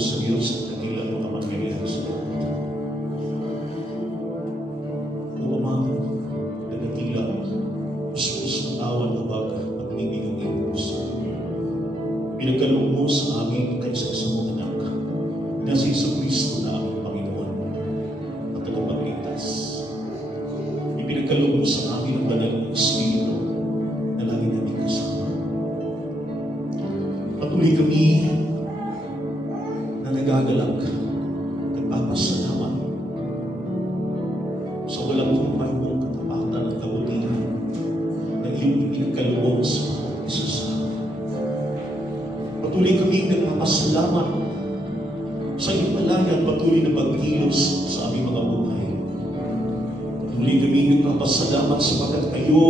sa Diyos at dakilang makapangyarihan sa Diyos. O Ama, nagdakilang puspos ng awan na bag at nibigong ipos. Pinagkaloob mo sa amin kaysa isang anak na si Kristo na aming Panginoon at tagapagligtas. Ipinagkaloob mo sa amin ang banal ng Espiritu na lagi namin kasama. Patuloy kami na nagagalak, nagpapasalamat sa walang humpay mong katapatan at kabutihan na iyong ipinagkaloob sa mga isa sa amin. Patuloy kami nagpapasalamat sa himalayan, patuloy na pagkilos sa aming mga buhay. Patuloy kami nagpapasalamat sapagkat kayo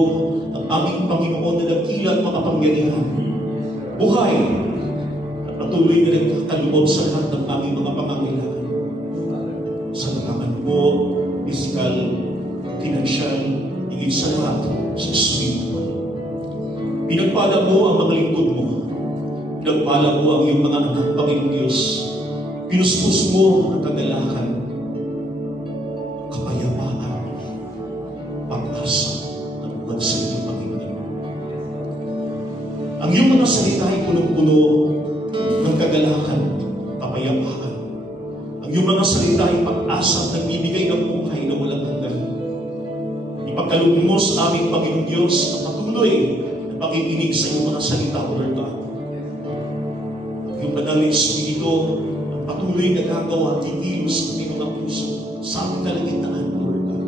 ang aming Panginoon na dakila at makapangyarihan. Buhay at patuloy na nagkakaloob sa lahat ng aming mga pangangailangan. Sa larangan po, pisikal, financial, higit sa lahat, sa spiritual. Pinagpala mo ang mga lingkod mo. Pinagpala mo ang iyong mga anak, Panginoong Diyos. Pinuspos mo ang kagalakan, kapayapaan, pag-asa ng buwan sa iyong Panginoon. Ang iyong mga salita ay punong-puno ng kagalakan, kapayapaan. Ang iyong mga salita ay pag-asa at nagbibigay ng buhay na walang hanggan. Ipagkaloob mo sa aming Panginoong Diyos na patuloy na pakikinig sa iyong mga salita, O Lord God. Ang iyong banal na Espiritu patuloy na gagawa at ikilos ng mga puso sa aming kalagitnaan, Lord God.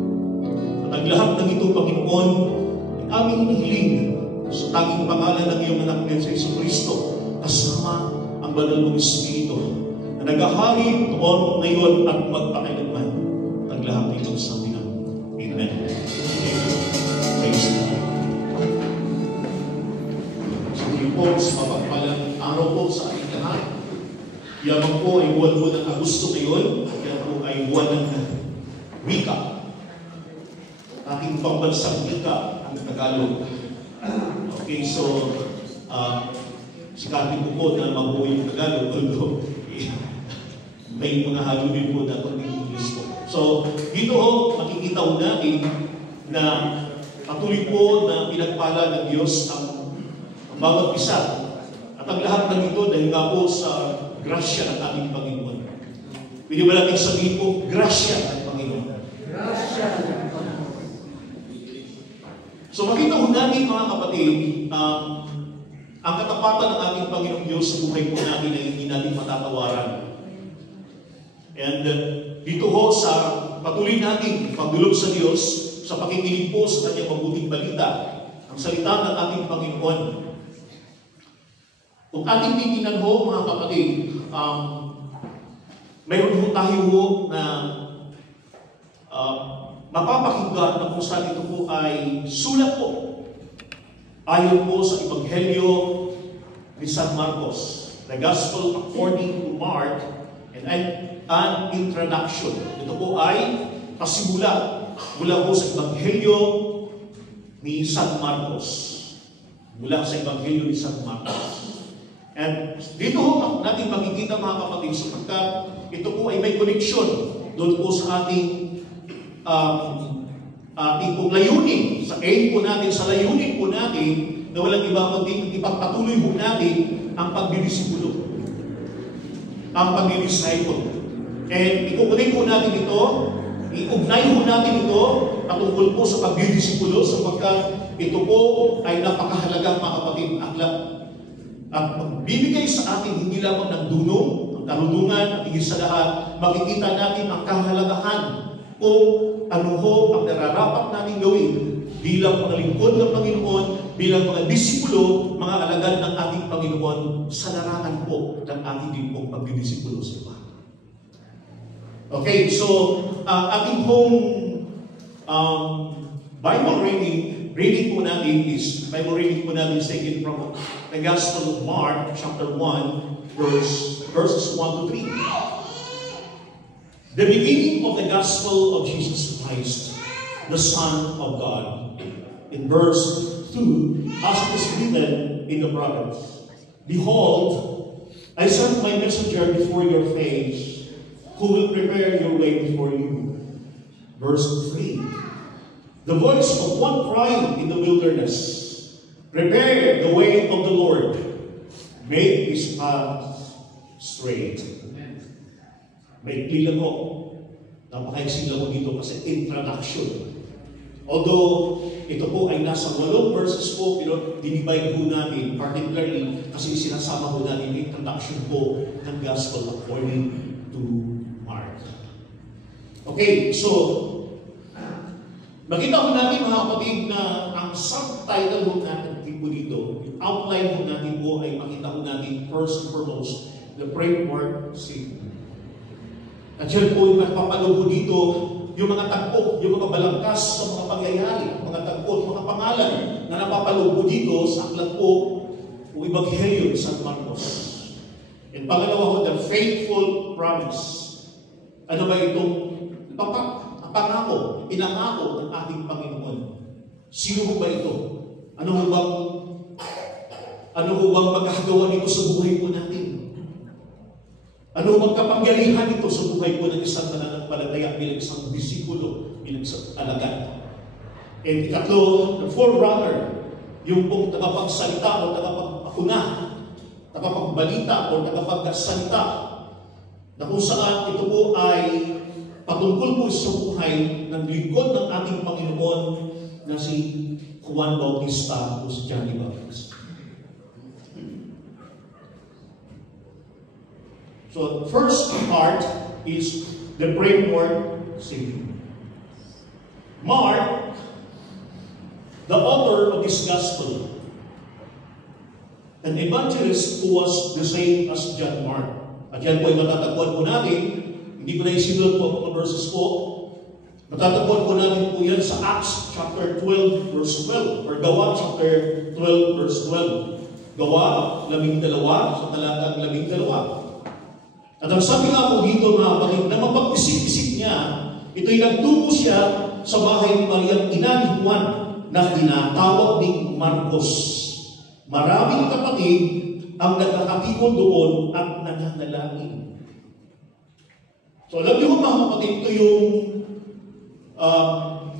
At ang lahat ng ito, Panginoon, ay aming hinihiling sa tanging pangalan ng iyong anak na Jesu Kristo, kasama ang banal mong Espiritu na naghahari noon, ngayon at magpakailanman. At ang lahat ng itong sabi na. Amen. Praise God. So, po sa mapagpalang araw po sa ating lahat. Yan po ay buwan po ng Agosto ngayon. Yan po ay buwan ng wika. Ating pambansang wika ang Tagalog. Okay, so sikatin po na mabuo yung Tagalog. Although may mga halubin po na itong English po. So dito ho, makikita ho natin na patuloy po na pinagpala ng Diyos ang bawat isa. At ang lahat ng ito dahil nga po sa grasya ng ating Panginoon. Pwede ba natin sabihin po, grasya ng Panginoon? Grasya ng Panginoon. So makita ho natin mga kapatid, ang katapatan ng ating Panginoong Diyos sa buhay po natin ay hindi natin matatawaran. And dito ho sa patuloy natin pagdulog sa Diyos, sa pakikinig po sa kanyang mabuting balita, ang salita ng ating Panginoon. Kung ating titinan ho, mga kapatid, mayroon ho tayo ho na mapapakinggan na kung saan ito po ay sulat po. Ayon po sa Ebanghelyo ni San Marcos, the Gospel according to Mark, and an introduction. Ito po ay pasimula mula po sa Ebanghelyo ni San Marcos. Mula sa Ebanghelyo ni San Marcos. And dito ho natin makikita mga kapatid sapagkat ito po ay may connection doon po sa ating pong layunin, sa aim po natin, sa layunin po natin na walang iba kundi ipagpatuloy po natin ang pagdidisipulo, ang pagdidisciple. And ikukunin po natin ito, iugnay po natin ito patungkol po sa pagdidisipulo sapagkat ito po ay napakahalagang mga kapatid aklat. At magbibigay sa atin hindi lamang ng dunong, ng karunungan, at higit sa lahat, makikita natin ang kahalagahan kung ano ho ang nararapat natin gawin bilang mga lingkod ng Panginoon, bilang mga disipulo, mga alagad ng ating Panginoon sa larangan po ng ating din pong pagdidisipulo sa iba. Okay, so ating home Bible reading po natin is, Bible reading po natin is taken from the Gospel of Mark, chapter 1, verses 1 to 3. The beginning of the Gospel of Jesus Christ, the Son of God. In verse 2, as it is written in the prophets, Behold, I sent my messenger before your face, who will prepare your way before you. Verse 3. The voice of one crying in the wilderness, prepare the way of the Lord, make his path straight. May lang ko. Napakaiksi lang ko dito kasi introduction. Although ito po ay nasa 8 verses po, pero dinivide po natin, particularly kasi sinasama po natin yung introduction po ng Gospel according to Mark. Okay, so makita po natin mga kapatid na ang subtitle po natin po dito, yung outline po natin po ay makita po natin first and foremost, the framework statement. At yan po yung nagpapalo po dito, yung mga tagpo, yung mga balangkas sa mga pangyayari, mga tagpo, mga pangalan na napapalo po dito sa aklat po o Ebanghelyo ni San Marcos. And pangalawa po, the faithful promise. Ano ba itong pangako, inangako ng ating Panginoon? Sino po ba ito? Ano po bang magkagawa nito sa buhay po natin? Ano bang kapangyarihan nito sa buhay po ng isang mananampalataya bilang isang disipulo, bilang isang alagad? And ikatlo, the forerunner, yung pong tagapagsalita o tagapagpakuna, tagapagbalita o tagapagsalita, na kung saan ito po ay patungkol po sa buhay ng lingkod ng ating Panginoon na si Juan Bautista o si John the Baptist. So, first part is the framework statement. Mark, the author of this gospel, an evangelist who was the same as John Mark. At yan po ay matatagpuan po natin, hindi ko na isinulot po ang mga verses po, matatagpuan po natin po yan sa Acts chapter 12 verse 12, or Gawa chapter 12 verse 12. Gawa 12 sa talatang 12. At ang sabi nga po dito mga kapatid, na mapag-isip-isip niya, ito'y nagtungo siya sa bahay ni Mariang ina ni Juan na tinatawag ni Marcos. Maraming kapatid ang nagkakatipon doon at nananalangin. So alam niyo mga kapatid, ito yung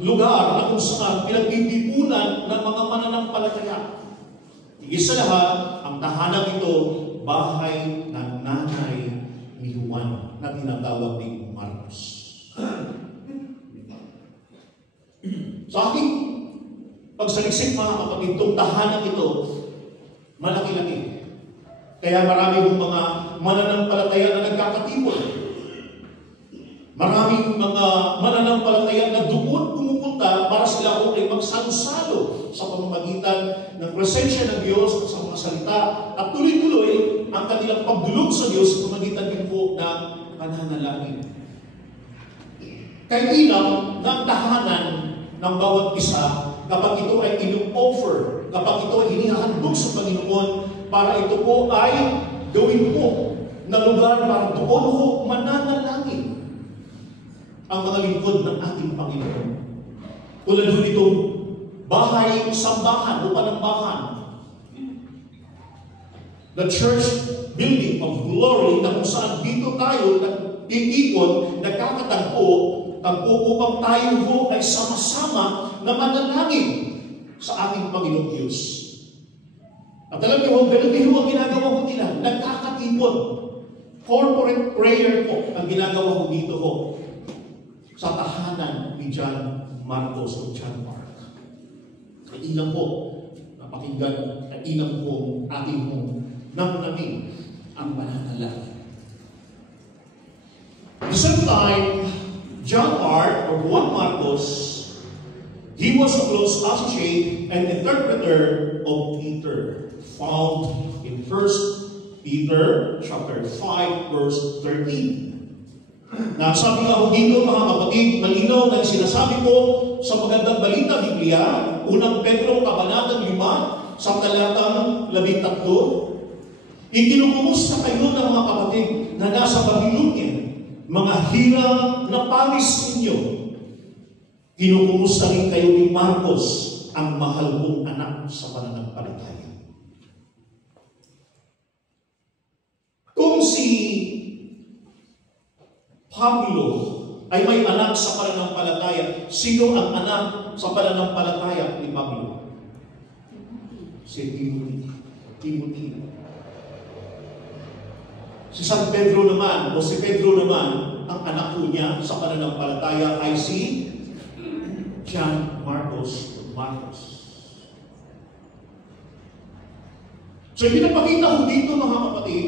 lugar na kung saan pinagtitipunan ng mga mananampalataya. Higit sa lahat, ang tahanan ito, bahay ng nanay ni Juan na tinatawag ni Marcos. Sa aking pagsaliksik mga kapatid, itong tahanan ito, malaki-laki. Kaya marami ng mga mananampalataya na nagkakatipon. Maraming mga mananampalataya na doon pumupunta para sila kung ay magsalo-salo sa pamamagitan ng presensya ng Diyos at sa mga salita at tuloy-tuloy ang kanilang pagdulog sa Diyos sa pamamagitan din po ng pananalangin. Kaya inam ng tahanan ng bawat isa kapag ito ay ino-offer, kapag ito ay hinihandog sa Panginoon para ito po ay gawin po na lugar para doon po mananalangin ang mga lingkod ng ating Panginoon. Tulad po itong bahay, sambahan o panambahan. The church building of glory na kung saan dito tayo nag-iikot, nagkakatagpo, upang tayo po ay sama-sama na manalangin sa ating Panginoon Diyos. At alam niyo, ganun din ang ginagawa ko nila, nagkakatipon. Corporate prayer po ang ginagawa ko dito po sa tahanan ni John Marcos o John Mark. Kailang po, napakinggan, kailang po ating po namnamin ang pananalangin. At the same time, John Mark or Juan Marcos, he was a close associate and interpreter of Peter, found in 1 Peter chapter 5 verse 13. Nasabi nga po dito mga kapatid, malinaw na sinasabi po sa magandang balita Biblia, unang Pedro kabanatang 5 sa talatang 13. Ikinukumusta kayo ng mga kapatid na nasa Babylonia, mga hirang na pawis ninyo. Kinukumusta rin kayo ni Marcos, ang mahal kong anak sa pananampalataya. Pablo ay may anak sa pananampalataya. Sino ang anak sa pananampalataya ni Pablo? Si Timothy. Si San Pedro naman, o si Pedro naman, ang anak po niya sa pananampalataya ay si John Marcos. So, pinapakita ko dito, mga kapatid,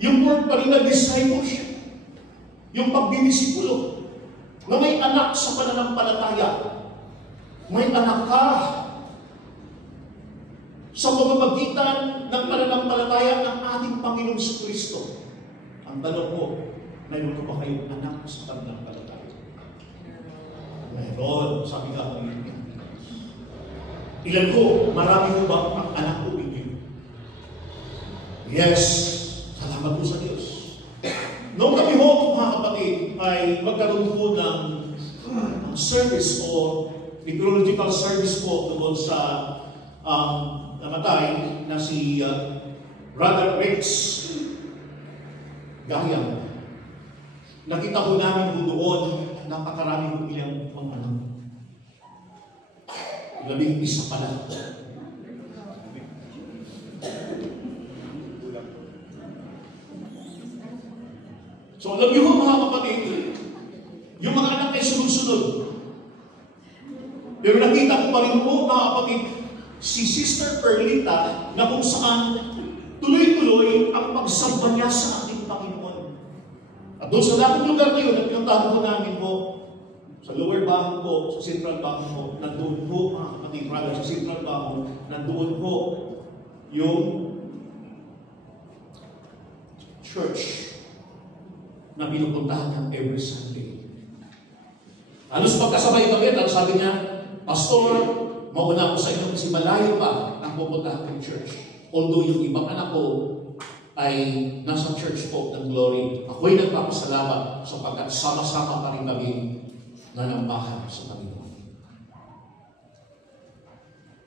yung word pa rin na discipleship, yung pagbibisikulo, na may anak sa pananampalataya. May anak ka sa pamamagitan ng pananampalataya ng ating Panginoong Kristo. Ang tanong ko, mayroon ka ba kayong anak sa pananampalataya? Mayroon, sabi ka ko yun. Ilan ko, marami ko ba ang anak ko ninyo? Yes, salamat po sa Diyos. Noong kami ho, mga kapatid, ay magkaroon po ng service o meteorological service po doon sa namatay na si Brother Rex Gayam. Nakita ko namin po doon, napakarami po ilang anak. 11 pala. So alam niyo mga kapatid, yung mga anak ay sunod-sunod. Pero nakita ko pa rin po mga kapatid, si Sister Perlita na kung saan tuloy-tuloy ang pagsamba niya sa ating Panginoon. At doon sa lakong lugar na yun, at pinuntahan ko namin po, sa lower bahon po, sa central bahon po, nandoon po, mga kapatid, brother, sa central bahon, nandoon po yung church na pinupuntahan ng every Sunday. Halos pagkasabay kami, at sabi niya, Pastor, mauna ko sa inyo kasi malayo pa ang pupuntahan ng church. Although yung ibang anak ko ay nasa church po ng Glory. Ako'y nagpapasalamat sapagkat sama-sama pa rin kami nanambahan sa Panginoon.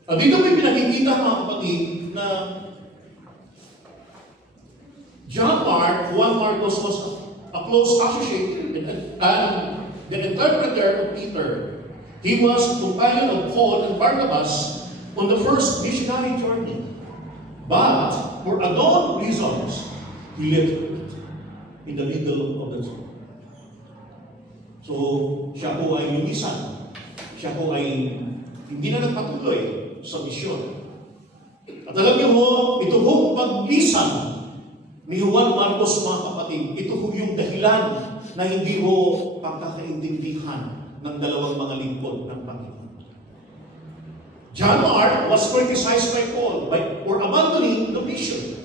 At dito may pinakikita mga kapatid na John Juan Marcos was a close associate and the interpreter of Peter. He was a companion of Paul and Barnabas on the first missionary journey. But for unknown reasons, he left in the middle of the journey. So, siya po ay lumisan. Siya po ay hindi na nagpatuloy sa misyon. At alam niyo ho, ito ho paglisan ni Juan Marcos, mga kapatid, ito ho yung dahilan na hindi ho pagkakaintindihan ng dalawang mga lingkod ng Panginoon. John Mark was criticized by Paul for abandoning the mission.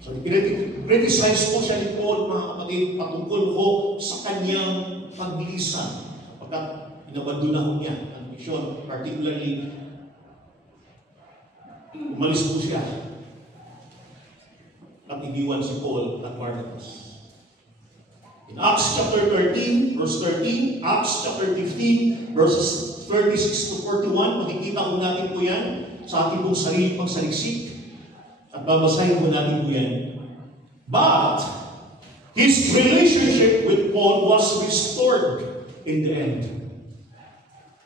So, criticize po siya ni Paul, mga kapatid, patungkol ho sa kanyang paglisan. Pagkat inabandonahan niya ang mission, particularly, umalis po siya at iniwan si Paul at Barnabas. In Acts chapter 13, verse 13, Acts chapter 15, verses 36 to 41, makikita ko natin po yan sa ating pong sarili pagsaliksik. At babasahin po natin po yan. But, his relationship with Paul was restored in the end.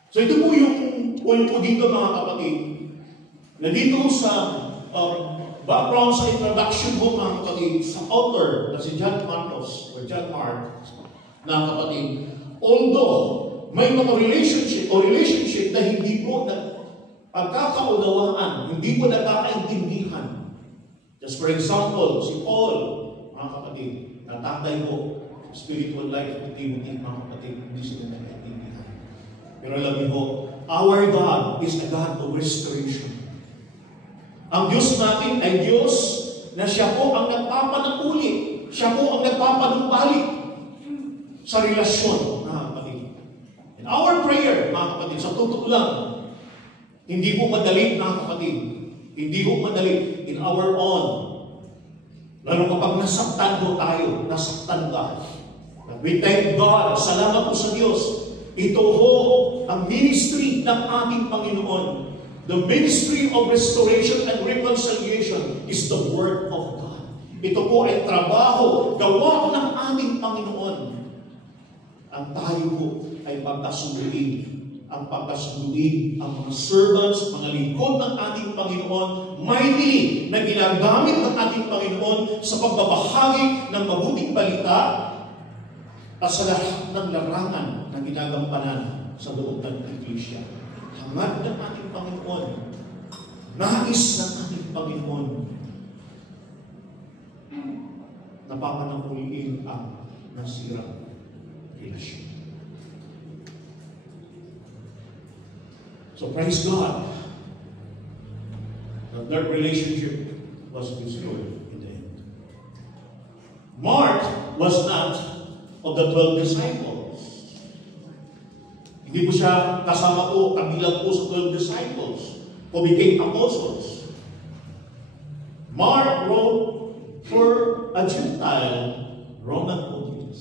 So ito po yung point po dito, mga kapatid, na dito sa background sa introduction mo, mga kapatid, sa author na si John Marcos or John Mark, na kapatid, although may mga relationship na hindi po pagkakaunawaan, hindi po nagkakaintindihan. Just for example, si Paul, mga kapatid, natatay po spiritual life ni Timothy, mga kapatid, hindi sila nagkakaintindihan. Pero alam niyo po, our God is a God of restoration. Ang Diyos natin ay Diyos na siya po ang nagpapanatuli. Siya po ang nagpapanumbalik sa relasyon, mga kapatid. In our prayer, mga kapatid, sa totoo lang, hindi po madali, mga kapatid. Hindi po madali in our own. Lalo kapag nasaktan po tayo, nasaktan ka. We thank God. Salamat po sa Diyos. Ito ho ang ministry ng ating Panginoon. The ministry of restoration and reconciliation is the Word of God. Ito po ay trabaho, gawa ng ating Panginoon. Ang tayo po ay pagkasunduin. Ang pagkasunduin, ang mga servants, mga lingkod ng ating Panginoon, mightily na ginagamit ng ating Panginoon sa pagbabahagi ng mabuting balita at sa lahat ng larangan na ginagampanan sa loob ng Iglesia. Hangad ng ating Panginoon, nais ng ating Panginoon, napapanangkuliin ang nasirang relasyon. So praise God that their relationship was restored in the end. Mark was not of the 12 disciples. Hindi po siya kasama po, kabilang po sa 12 disciples who became apostles. Mark wrote for a Gentile Roman audience.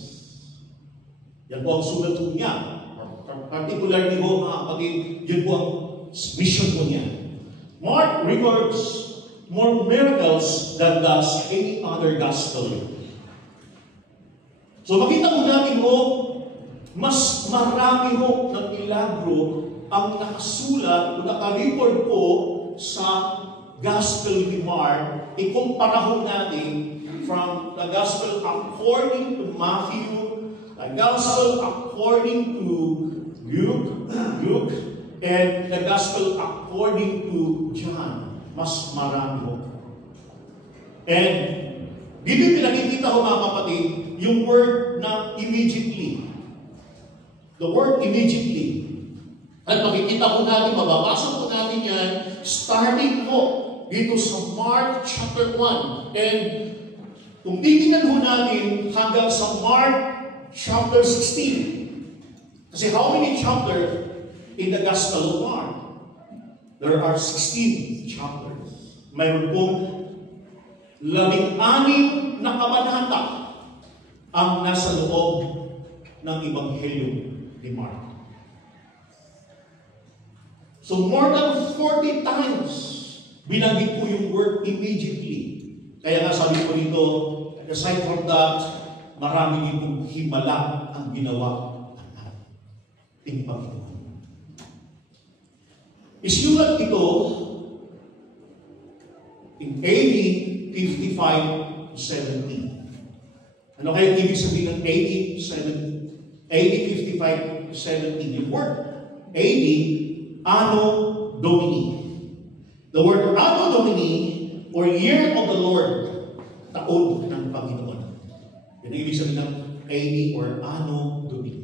Yan po ang sulat po niya. Particularly po, mga kapatid, yun po ang mission po niya. Mark records more miracles than does any other gospel. So makita po natin po, mas marami po ng milagro ang nakasulat o naka-record po sa Gospel ni Mark. Ikumpara po natin from the Gospel according to Matthew, the Gospel according to Luke, and the Gospel according to John. Mas marami po. And dito pinakikita ko, mga kapatid, yung word na immediately. The word immediately. At makikita po natin, mababasa po natin yan, starting po dito sa Mark chapter 1. And kung titingnan po natin hanggang sa Mark chapter 16. Kasi how many chapters in the Gospel of Mark? There are 16 chapters. Mayroon pong 16 na kabanata ang nasa loob ng Ebanghelyo ni Mark. So more than 40 times binanggit po yung word immediately. Kaya nga sabi ko dito, aside from that, marami din pong himala ang ginawa ng Panginoon. Isulat ito in AD 55 to 70. Ano kaya ibig sabihin ng AD 55 to 70? The word AD, Anno Domini. The word Anno Domini, or Year of the Lord, taon ng Panginoon. Yan ang ibig sabihin ng AD or Anno Domini.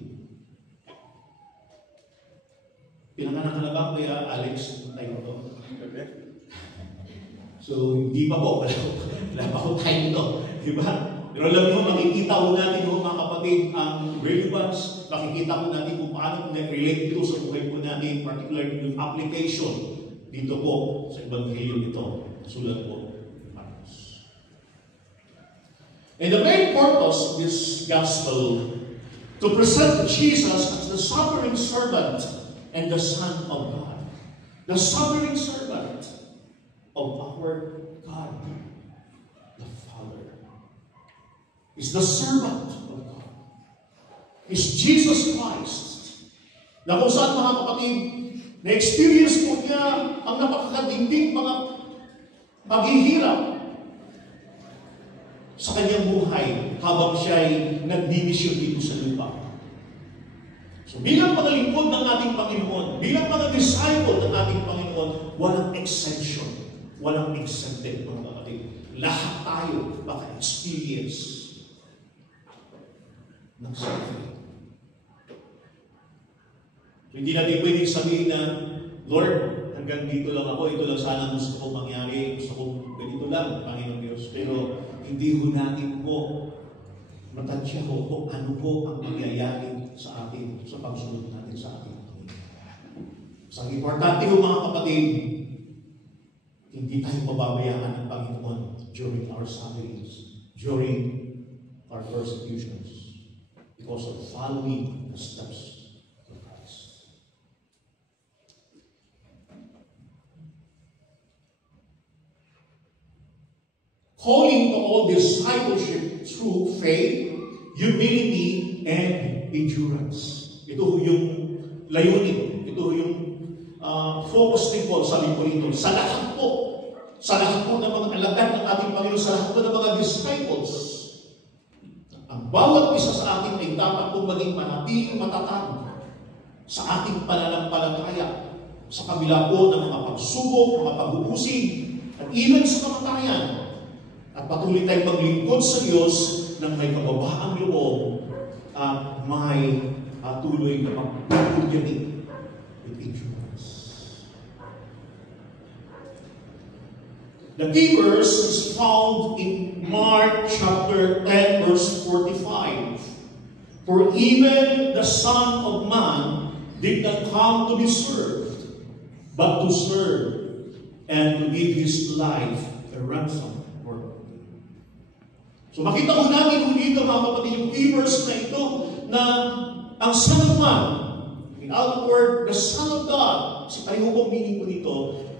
Pinanganak ka na ba, Kuya Alex? Tayo to. So, hindi pa po. Wala pa po tayo nito. Diba? Pero alam nyo, makikita ko natin yung mga kapatid ang relevance. Makikita ko natin kung paano nag-relate ito sa buhay po natin, particularly yung application dito po sa Ebanghelyo nito. Sulat po. Marcos. And the main purpose of this gospel to present Jesus as the suffering servant and the Son of God. The suffering servant of our God, the Father, is the servant of God. Is Jesus Christ. Na kung saan, mga kapatid, na-experience po niya ang napakakadingding mga paghihirap sa kanyang buhay habang siya'y nagdimisyon dito sa lupa. So bilang mga lingkod ng ating Panginoon, bilang mga disciple ng ating Panginoon, walang exemption, walang exempted, mga kapatid. Lahat tayo maka-experience ng suffering. So, hindi natin pwedeng sabihin na, Lord, hanggang dito lang ako, ito lang sana gusto ko mangyari, gusto ko ganito lang, Panginoon Diyos. Pero hindi ho natin po matansya ho kung ano po ang mangyayari sa atin, sa pagsunod natin sa ating Panginoon. So, ang importante ho, mga kapatid, hindi tayo pababayaan ng Panginoon during our sufferings, during our persecutions, because of following the steps of Christ. calling to all discipleship through faith, humility, and endurance. Ito yung layunin. Ito yung focus ni Paul, sabi ko rito, sa lahat po ng mga alagad ng ating Panginoon, sa lahat po ng mga disciples, ang bawat isa sa atin ay dapat pong maging manatiling matatag sa ating pananampalataya, sa kabila po ng mga pagsubok, mga pag-uusig, at even sa kamatayan. At patuloy tayong maglingkod sa Diyos ng may kababaang loob at may tuloy na pagpupulyani with endurance. The key verse is found in Mark chapter 10, verse 45. For even the Son of Man did not come to be served, but to serve and to give His life a ransom for all. So makita ko natin dito mga kapatid yung key verse na ito na ang Son of Man, in other words, the Son of God, si tayo bang meaning ko dito,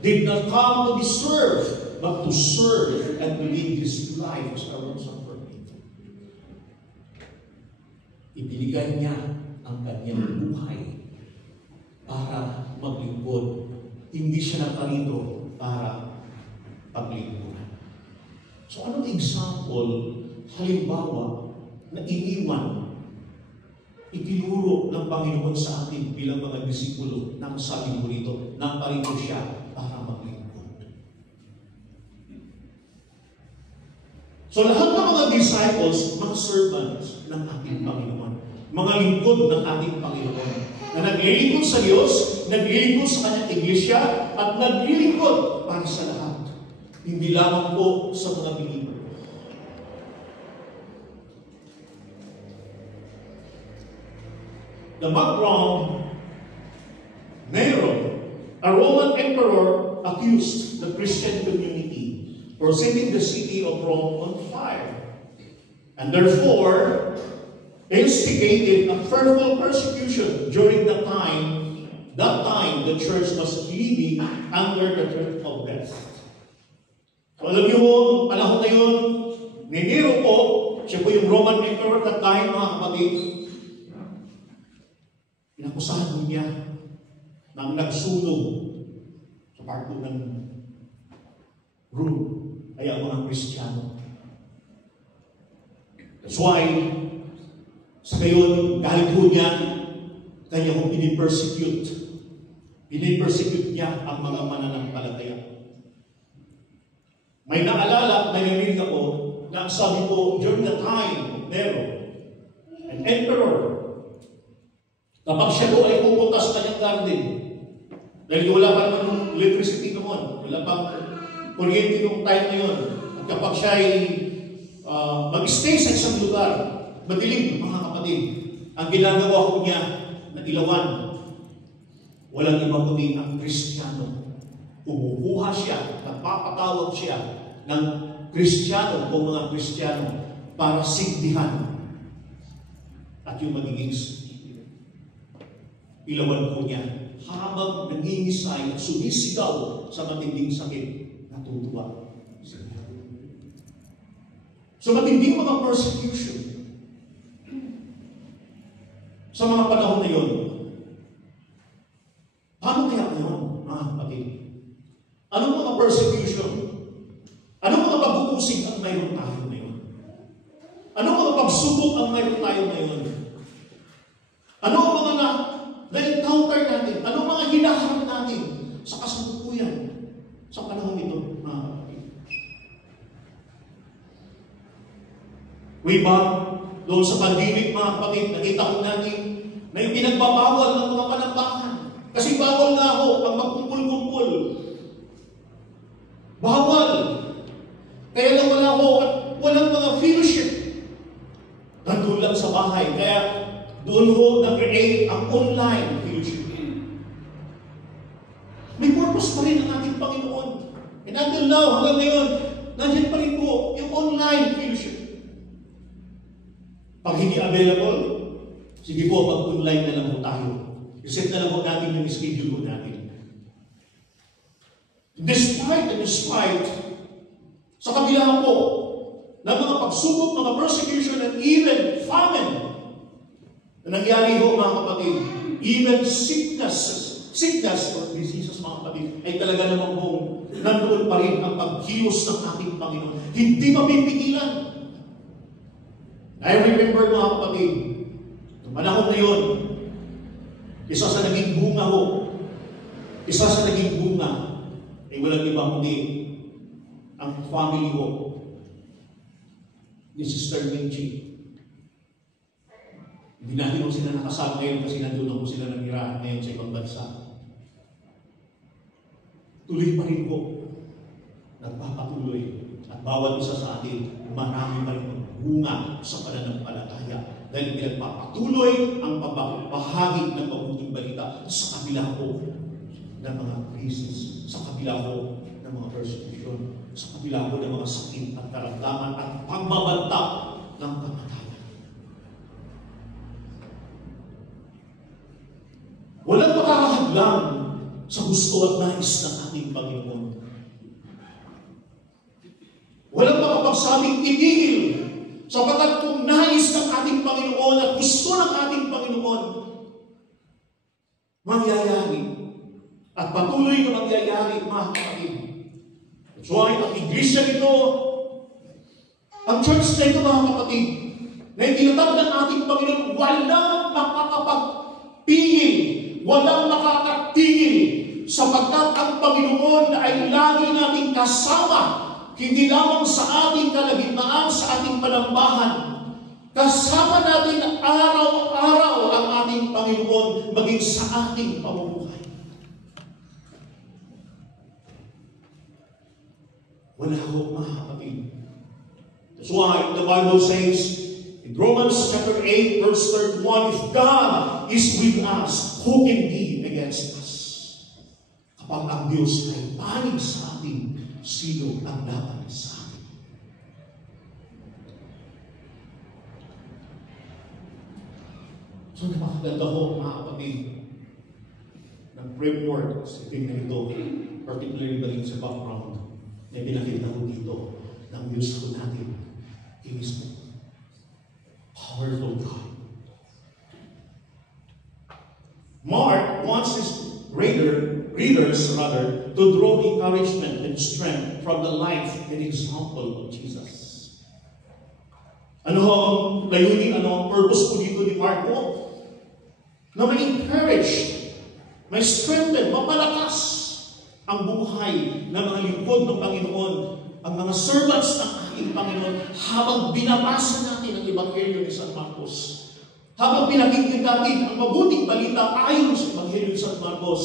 did not come to be served, but to serve and to give His life as a ransom for me. Ibinigay niya ang kanyang buhay para maglingkod. Hindi siya naparito para paglingkuran. So anong example, halimbawa, na iniwan, itinuro ng Panginoon sa atin bilang mga disipulo na sabi mo rito, naparito siya para maglingkod. So lahat ng mga disciples, mga servants ng ating Panginoon, mga lingkod ng ating Panginoon, na naglilingkod sa Diyos, naglilingkod sa kanyang iglesia, at naglilingkod para sa lahat. Hindi lamang po sa mga believer. The background, Nero, a Roman emperor, accused the Christian community for setting the city of Rome on fire, and therefore instigated a fearful persecution during that time the church was living under the threat of death. So alam niyo po, panahon na yun, ni Nero po, siya po yung Roman emperor at dahil mga kapatid, inakusahan mo niya ng nagsunog sa part ng Rome, kaya mga Kristiyano. That's why, sa ngayon, dahil po niya, kanya kong pinipersecute. Pinipersecute niya ang mga mananampalataya. May naalala, may narinig ako, na sabi ko, during the time, Nero, an emperor, kapag siya po ay pupunta sa kanyang garden, dahil wala pa naman ng electricity noon, wala pang kuryente noong time na yun, at kapag siya ay mag-stay sa isang lugar, madilim, mga kapatid, ang ginagawa ko niya na ilawan, walang iba kundi ang Kristiyano. Kumukuha siya, nagpapatawag siya ng Kristiyano o mga Kristiyano para sigdihan at yung magiging ilawan po niya habang nangingisay at sumisigaw sa matinding sakit, natutuwa siya. So matinding mga persecution sa mga panahon na yun. Paano kaya ngayon, mga kapatid? Anong mga persecution? Anong mga pag-uusig ang mayroon tayo ngayon? Anong mga pagsubok ang mayroon tayo ngayon? Ano ang mga na-encounter natin? Anong mga hinaharap natin sa kasalukuyan sa panahon ito, mga kapatid? Way back, doon sa pandemic, mga kapatid, nakita ko natin na yung pinagbabawal ng mga panambahan. Kasi bawal nga ako ang magkumpul-kumpul. Bawal. Kaya lang wala ako at walang mga fellowship. Nandun lang sa bahay. Kaya doon ko na-create ang online fellowship. May purpose pa rin ang ating Panginoon. And until now, hanggang ngayon, nandiyan pa rin po yung online fellowship. Pag hindi available, sige po, mag-online na lang po tayo. I-set na lang po natin yung schedule po natin. Despite, Sa kabila po ng mga pagsubok, mga persecution, and even famine na nangyari ho, mga kapatid, even sickness or diseases, mga kapatid, ay talaga namang ho, nandoon pa rin ang pagkilos ng ating Panginoon. Hindi mapipigilan. I remember, mga kapatid, noong panahon na yun, isa sa naging bunga ay walang ibang kundi ang family ko ni Sister Minji. Hindi natin kung sila nakasama ngayon kasi nandun ako sila nanirahan ngayon sa ibang bansa. Tuloy pa rin po, nagpapatuloy, at bawat isa sa atin, marami pa rin bunga sa pananampalataya dahil pinagpapatuloy ang pagbabahagi ng mabuting balita sa kabila ko ng mga krisis, sa kabila ko ng mga persecution, sa kabila ko ng mga sakit at karamdaman at pagbabanta ng kamatayan. Walang makakahadlang sa gusto at nais ng ating Panginoon. Walang makapagsabing itigil sapagkat kung nais ng ating Panginoon at gusto ng ating Panginoon, mangyayari at patuloy na mangyayari, mga kapatid. That's why ang iglesia nito, ang church na ito, mga kapatid, na itinatag ng ating Panginoon, walang makakapagpigil, walang makakatigil, sapagkat ang Panginoon ay lagi nating kasama. Hindi lamang sa ating kalagitnaan, sa ating palambahan. Kasama natin araw-araw ang ating Panginoon maging sa ating pamumuhay. Wala ho, mga kapatid. That's why the Bible says in Romans chapter 8, verse 31, if God is with us, who can be against us? Kapag ang Diyos ay panig sa ating, sino ang laban sa atin? So, napakaganda ko, mga kapatid, ng framework sa tingnan ito, particularly ba rin sa background, na pinakita ko dito, ng Diyos ko natin, is powerful God. Mark wants his readers to draw encouragement and strength from the life and example of Jesus. Ano ang layunin, ano ang purpose po dito ni Marco? Na ma-encourage, may strengthen, mapalakas ang buhay ng mga lingkod ng Panginoon, ang mga servants ng ating Panginoon, habang binabasa natin ang Ebanghelyo ni San Marcos. Habang pinakinggan natin ang mabuting balita ayon sa Ebanghelyo ni San Marcos,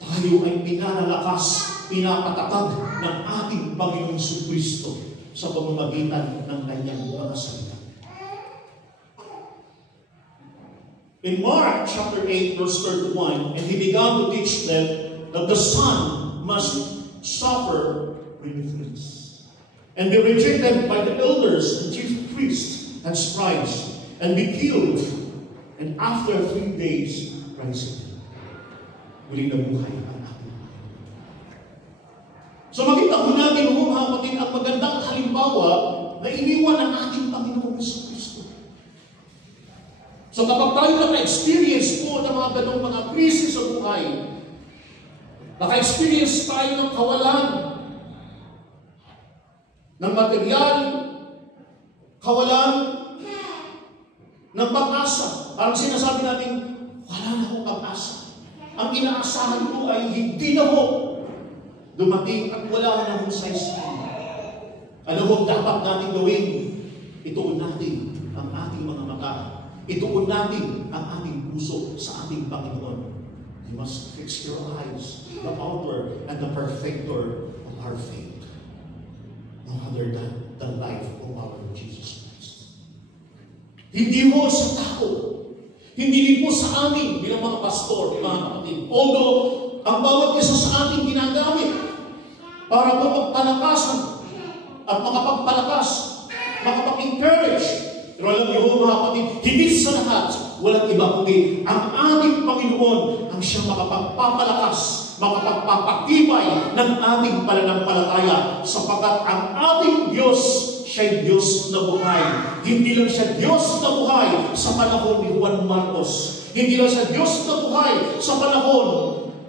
tayo ay pinalalakas, pinapatatag ng ating Panginoong Kristo sa pamamagitan ng kanyang mga salita. In Mark chapter 8, verse 31, and he began to teach them that the Son must suffer penitence, and be rejected by the elders and chief priests and scribes, and be killed, and after 3 days rise again. Muling nabuhay ang ating. So makita ko natin, mga kapatid, ang magandang halimbawa na iniwan ng ating Panginoong Kristo. So kapag tayo naka-experience po ng mga ganong mga krisis sa buhay, naka-experience tayo ng kawalan ng material, kawalan ng pag-asa. Parang sinasabi natin, wala na akong pag-asa. Ang inaasahan ko ay hindi na ho dumating at wala na hong size na. Ano ho dapat natin gawin? Ituon natin ang ating mga mata. Ituon natin ang ating puso sa ating Panginoon. You must fix your eyes, the author and the perfecter of our faith. No other than the life of our Lord Jesus Christ. Hindi ho sa tao. Hindi din po sa amin bilang mga pastor, mga kapatid. Although, ang bawat isa sa ating ginagamit para po magpalakasan at makapagpalakas, makapag-encourage. Pero alam niyo, mga kapatid, higit sa lahat, walang iba kundi ang ating Panginoon ang siyang makapagpapalakas, makapagpapatibay ng ating pananampalataya sapagkat ang ating Diyos, siya'y Diyos na buhay. Hindi lang siya Diyos na buhay sa panahon ni Juan Marcos. Hindi lang siya Diyos na buhay sa panahon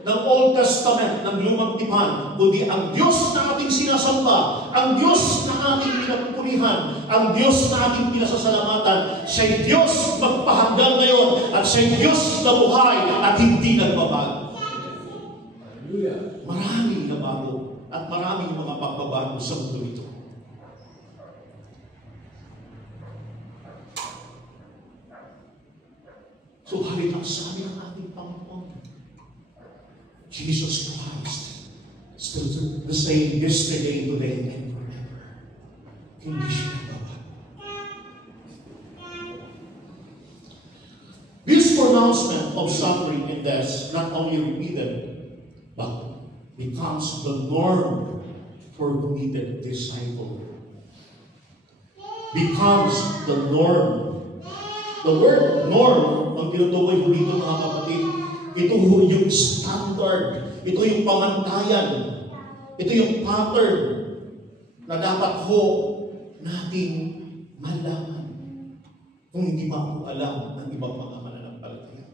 ng Old Testament, ng Lumang Tipan, kundi ang Diyos na ating sinasamba, ang Diyos na ating pinagpupurihan, ang Diyos na ating pinasasalamatan, siya'y Diyos magpahanggang ngayon at siya'y Diyos na buhay at hindi nagbabago. Maraming nabago at maraming mga pagbabago sa mundo ito. So, halit ang sabi ng ating Panginoon, Jesus Christ, still the same yesterday, today, and forever. Hindi siya nagbabago. This pronouncement of suffering and death not only repeated, but becomes the norm for committed disciple. Becomes the norm. The word norm, ang tinutukoy ko dito mga kapatid, ito yung standard. Ito yung pamantayan. Ito yung pattern na dapat nating malaman kung hindi pa ako alam ng ibang mga mananampalataya.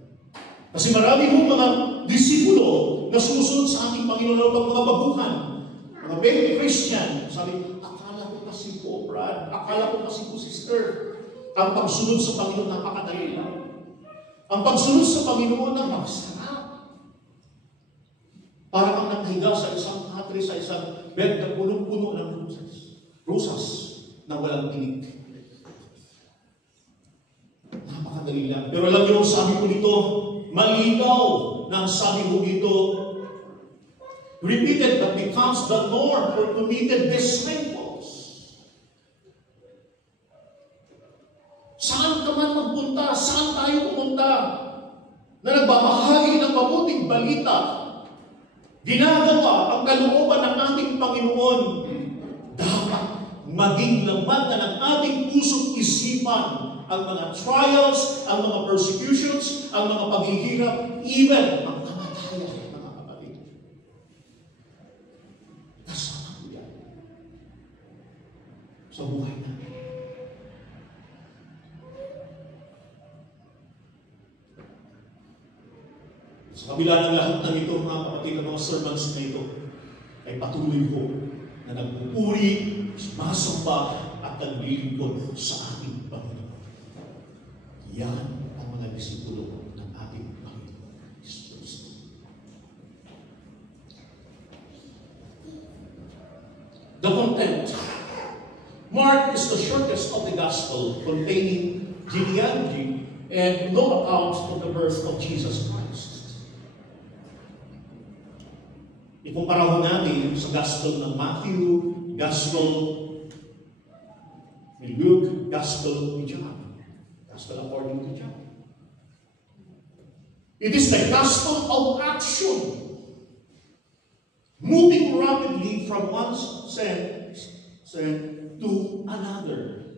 Kasi marami mga disipulo na sumusunod sa ating Panginoon ng mga baguhan. Mga baby Christian, sabi, akala ko kasi po, Brad, akala ko kasi po, sister, ang pagsunod sa Panginoon napakadali lang. Ang pagsunod sa Panginoon na masarap. Para kang nakahiga sa isang katre, sa isang bed na punong-puno ng rosas na walang tinik. Napakadali lang. Pero alam niyo, sabi ko dito, malinaw na ang sabi ko dito, repeated but becomes the norm for committed disciples. Saan ka man magpunta, saan tayo pumunta, na nagbabahagi ng mabuting balita, ginagawa ang kalooban ng ating Panginoon, dapat maging laman na ng ating puso't isipan ang mga trials, ang mga persecutions, ang mga paghihirap, even ang kamatayan, mga kapatid. Kasama ko yan sa buhay natin. Sa kabila ng lahat ng ito, mga kapatid, ng mga sermons na ito, ay patuloy ko na nagpupuri, sumasamba, at naglilingkod sa ating Panginoon. Yan ang mga disipulo ng ating Panginoon Jesus. The content. Mark is the shortest of the gospel, containing genealogy and no account of the birth of Jesus Christ. Ikumpara natin sa Gospel ng Matthew, Gospel ni Luke, Gospel ni John. Gospel according to John. It is the Gospel of action. Moving rapidly from one sense to another.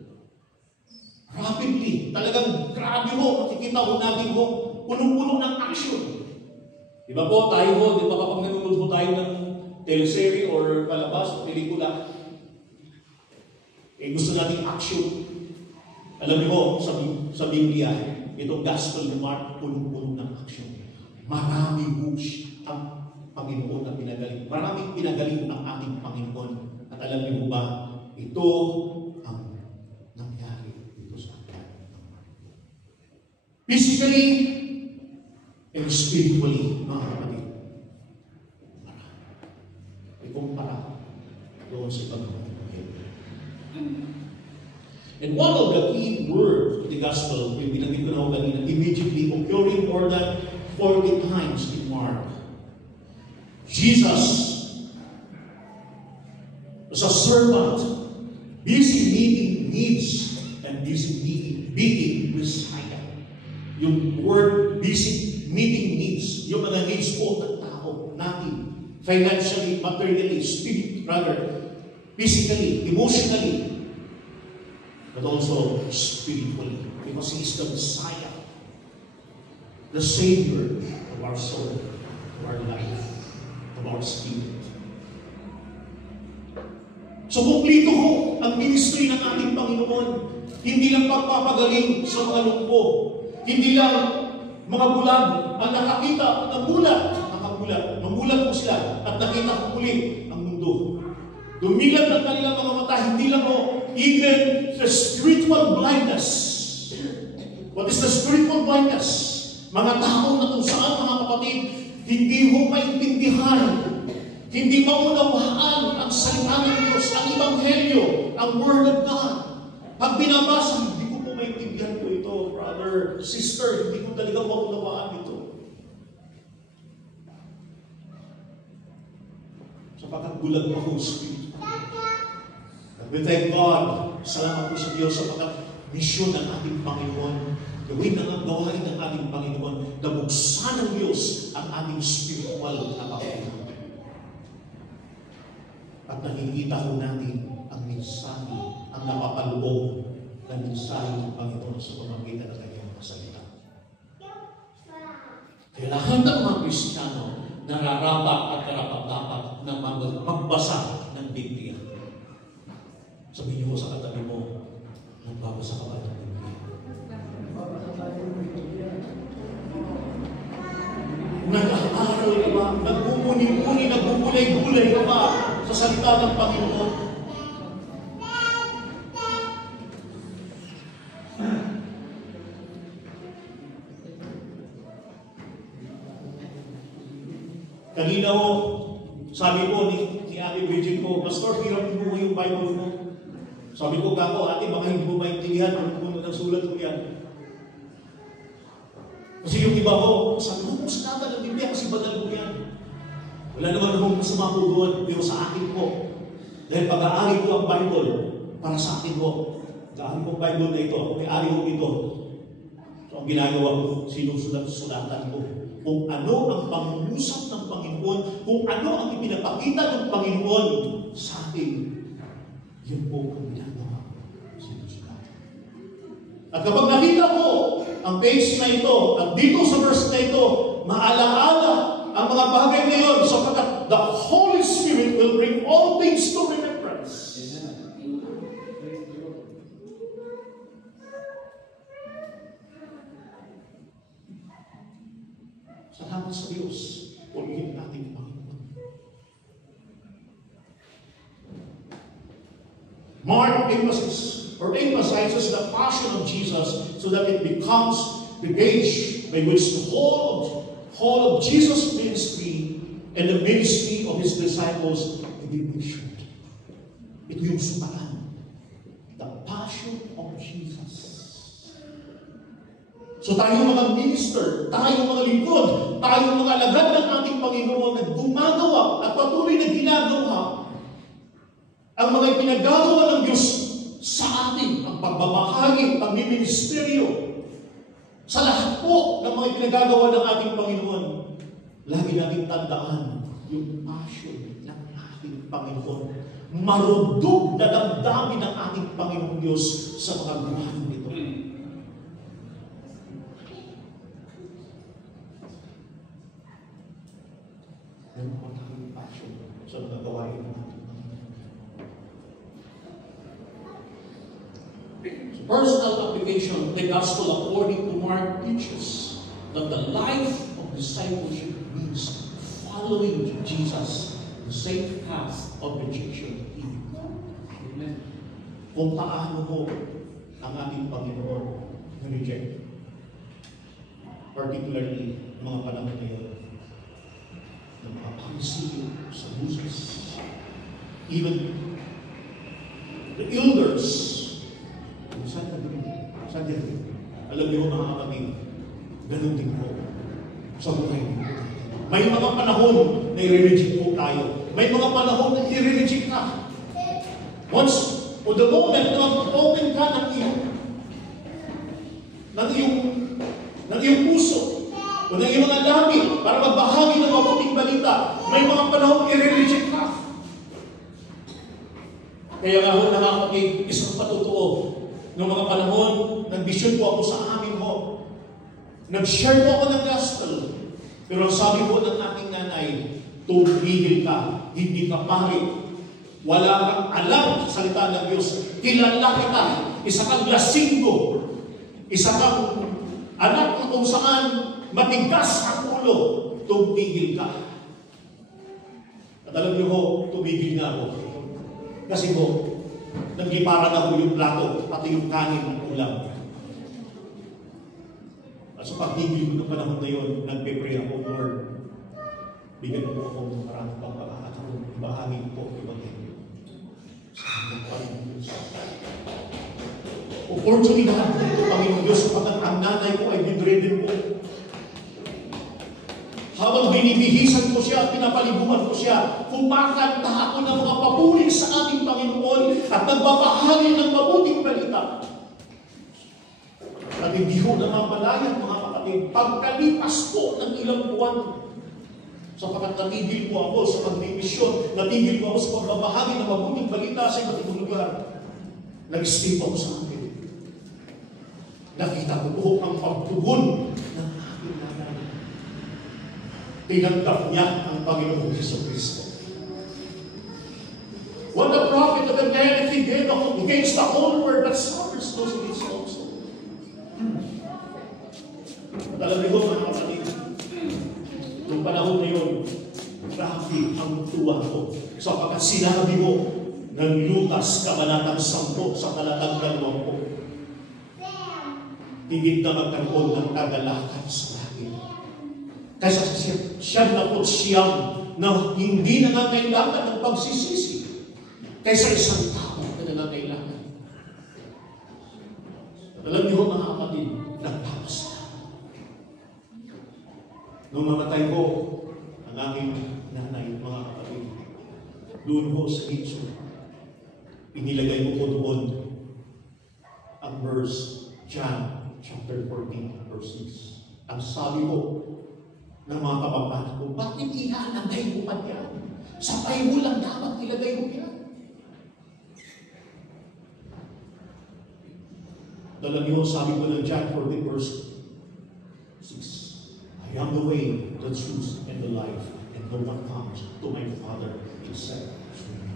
Rapidly. Talagang grabe ho. Makikita ho natin ho. Punong-puno ng action. Diba po, tayo ho, di ba kapag nanonood po tayo ng teleserye or palabas o pelikula, gusto natin action. Alam niyo po, sa Biblia, itong Gospel ni Mark, punong-puno ng action. Maraming hooks ang Panginoon na pinagaling. Maraming pinagaling ang ating Panginoon. At alam niyo ba, ito ang nangyari dito sa atin. Physically, and spiritually, mga kapatid. Ikumpara doon sa Panginoon. And one of the key words of the gospel, yung binanggit ko na ako kanina, immediately occurring more than 40 times in Mark. Jesus was a servant, busy meeting needs and busy meeting Messiah. Yung word busy meeting needs, yung mga needs po ng tao natin, financially, materially, physically, emotionally, but also spiritually, because He is the Messiah, the Savior of our soul, of our life. So, kumplito ho ang ministry ng ating Panginoon. Hindi lang pagpapagaling sa mga lumpo. Hindi lang mga bulag ang nakakita ng bulag. Mamulat po sila at nakita ko muli ang mundo. Dumilag ng kanilang mga mata, hindi lang ho, even the spiritual blindness. What is the spiritual blindness? Mga tao na kung saan, mga kapatid, hindi ho maintindihan, hindi maunawaan ang salita ng Diyos, ang Ebanghelyo, ang Word of God. Pag binabasa, hindi ko po maintindihan ko ito, brother, sister, hindi ko talaga maunawaan ito. Sapagkat bulag ako spiritual. But we thank God, salamat po sa Diyos sapagkat misyon ng ating Panginoon, gawin ang gawain ng ating Panginoon, na buksan ng Diyos ang ating spiritual na kapatid. At nakikita ho natin ang mensahe, ang napapaloob ng mensahe ng Panginoon sa pamamagitan ng kanyang salita. Kaya lahat ng mga Kristiyano nararapat at karapat-dapat na magbasa ng Biblia. Sabihin niyo sa katabi mo, nagbabasa ka ba ng Biblia? Nag-aaral ka ba? Nagmumuni-muni, nagbubulay-bulay ka ba sa salita ng Panginoon? Kanina ho, sabi ko ni Ate Bridget ko, Pastor, hirap mo yung Bible mo. Sabi ko, kako, ate, baka hindi mo maintindihan kung ano sulat ko yan. Kasi yung iba ho, sabi ko, sinata ng Biblia kasi banal ko yan. Wala naman akong masama po doon, pero sa akin po. Dahil pag-aari ko ang Bible, para sa akin po. Pag-aari ko ang Bible na ito, ako may-ari ko ito. So, ang ginagawa ko, sinusulat-sulatan ko. Kung ano ang pangungusap ng Panginoon, kung ano ang ipinapakita ng Panginoon sa atin, yun po ang ginagawa ko. Sinusulatan. At kapag nakita ko ang page na ito, at dito sa verse na ito, maalaala ang mga bagay na yun, sapagkat the Holy Spirit will bring all things to remembrance. Salamat sa Diyos. Purihin natin Panginoon. Mark emphasizes the passion of Jesus so that it becomes the gauge by which the whole of Jesus' ministry and the ministry of His disciples will be measured. Ito yung sumaan. The passion of Jesus. So tayo mga minister, tayo mga lingkod, tayo mga alagad ng ating Panginoon na gumagawa at patuloy na ginagawa ang mga pinagagawa ng Diyos sa atin, ang pagbabahagi, pagmiministeryo, sa lahat po ng mga pinagagawa ng ating Panginoon. Lagi natin tandaan yung passion ng ating Panginoon. Marudog na damdamin ng ating Panginoon Diyos sa mga buhay nito. Meron po tayong passion sa mga gawain ng ating Panginoon. So personal application, the gospel according to Mark teaches that the life of discipleship means following Jesus, the same path of rejection. Amen. Kung paano mo ang ating Panginoon na-reject. Particularly, mga panahon na yun, ng mga pangisiyo sa buses. Even the elders, saan din? Alam niyo mga kapatid, ganun din po sa buhay niyo. May mga panahon na i-reject po tayo. May mga panahon na i-reject ka. Once, o the moment na open ka ng iyong puso, o ng iyong mga labi, para magbahagi ng mabuting balita, may mga panahon i-reject ka. Kaya nga ho, nakakapag isang patutuo, noong mga panahon, nag-vision po ako sa amin mo. Nag-share po ako ng gospel. Pero ang sabi po ng aking nanay, tumigil ka, hindi ka pari. Wala kang alam sa salita ng Diyos. Kilala kita. Isa kang lasinggo. Isa kang anak na kung saan matigas ang ulo. Tumigil ka. At alam niyo ho, tumigil na ako. Kasi ho, nagliparan ako yung plato, pati yung kanin at ulam. At sa pagtigil ko ng panahon na yun, nagpe-pray ako, Lord, bigyan mo ako ng maraming pagkakataon, ibahagin po ang Ebanghelyo sa ating Panginoon Diyos. Oportunidad ng Panginoon Diyos kapag ang nanay ko ay bedridden po. Habang binibihisan ko siya at pinapaliguan ko siya, kumakanta ako ng mga papuri sa ating Panginoon at nagbabahagi ng mabuting balita. At hindi ko namamalayan, mga kapatid, pagkalipas po ng ilang buwan, sapagkat natigil po ako sa pagdimisyon, natigil po ako sa pagbabahagi ng mabuting balita sa iba't ibang lugar. Nag-stay po ako sa akin. Nakita ko po ang pagtugon ng aking nanay. Tinanggap niya ang Panginoong Jesucristo. What the prophet of the man if he gave against the whole world that suffers those against also. At alam niyo mga kapatid, noong panahon na yun, grabe ang tuwa ko. Sapagkat sinabi mo ng Lucas, Kabanatang 10 sa talatang 20, higit na magkaroon ng kagalakan sa langit. Kaysa siya na po siyang na hindi nangangailangan ng pagsisisi kaysa isang tao na nangangailangan. Alam niyo mga kapatid, nagpapasalamat. Nung mamatay ko, ang aking nanay, mga kapatid, doon ko sa Hitso, inilagay ko po doon ang verse, John chapter 14, verse 6. Ang sabi ko ng mga kapapatid ko, bakit inaanagay mo pa yan? Sa Bible lang dapat ilagay mo yan. Alam niyo, sabi ko ng John 14, verse 6. I am the way, the truth, and the life, and no one comes to my Father except through me.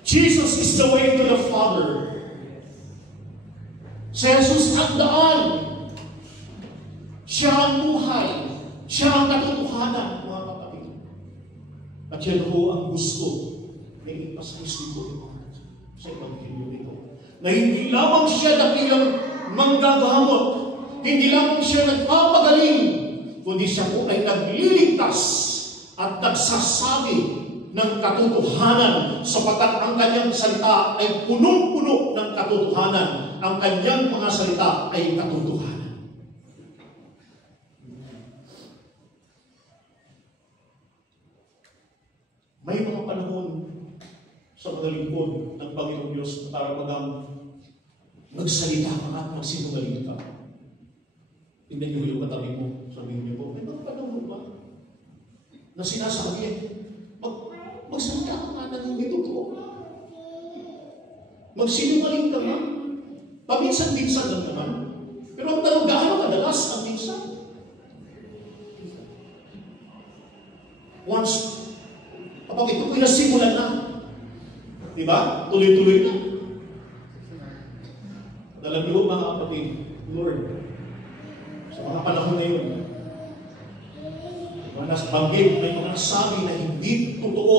Jesus is the way to the Father. Si Jesus ang daan. Siya ang buhay. Siya ang katotohanan, mga kapatid. At yan ho ang gusto na ipasayos dito sa Ebanghelyo nito. Na hindi lamang siya dakilang manggagamot, hindi lamang siya nagpapagaling, kundi siya po ay nagliligtas at nagsasabi ng katotohanan sapagkat ang kanyang salita ay punong-puno ng katotohanan. Ang kanyang mga salita ay katotohanan. May mga panahon sa mga lingkod ng Panginoon Diyos para magsalita ka at magsinungaling ka. Tingnan niyo yung katabi mo. Sabihin niyo po, may mga panahon ba na sinasabi, magsalita ka nga ng hindi totoo. Magsinungaling ka nga. Paminsan-minsan lang naman. Pero ang tanong, gaano kadalas ang minsan? Once, kapag ito po'y nasimulan na, diba? Tuloy-tuloy na. At alam niyo, mga kapatid, Lord, sa mga panahon na yun, mga nasbanggit, may mga nasabi na hindi totoo.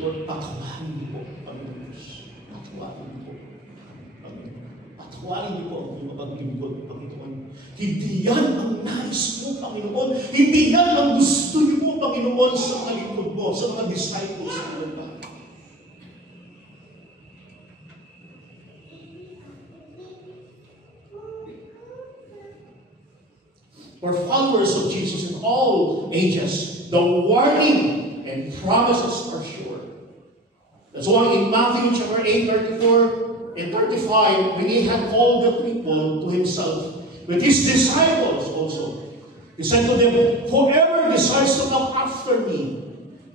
Lord, patawarin niyo po, Panginoon Diyos. Patawarin niyo po, Panginoon. Patawarin niyo po ang mga paglingkod, Panginoon. Hindi yan ang nais mo, Panginoon. Hindi yan ang gusto niyo po, Panginoon, sa mga lingkod mo, sa mga disciples sa lupa. For followers of Jesus in all ages, the warning and promises are sure. That's why in Matthew chapter 8, 34 and 35, when he had called the people to himself, with his disciples also, he said to them, whoever desires to come after me,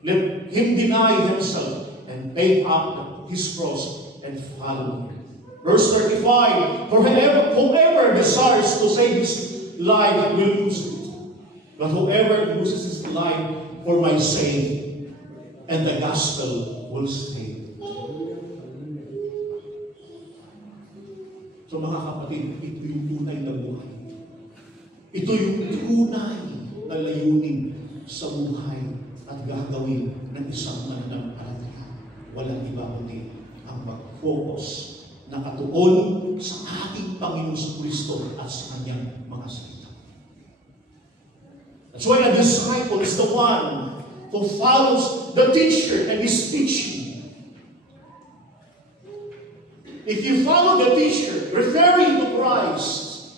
let him deny himself and take up his cross and follow me. Verse 35, for whoever desires to save his life will lose it. But whoever loses his life for my sake and the gospel will stay. So mga kapatid, ito yung tunay na buhay. Ito yung tunay na layunin sa buhay at gagawin ng isang mananampalataya. Walang iba kundi ang mag-focus na katuon sa ating Panginoon sa Kristo at sa Kanyang mga salita. That's why a disciple is the one who follows the teacher and his teaching. If you follow the teacher, referring to Christ,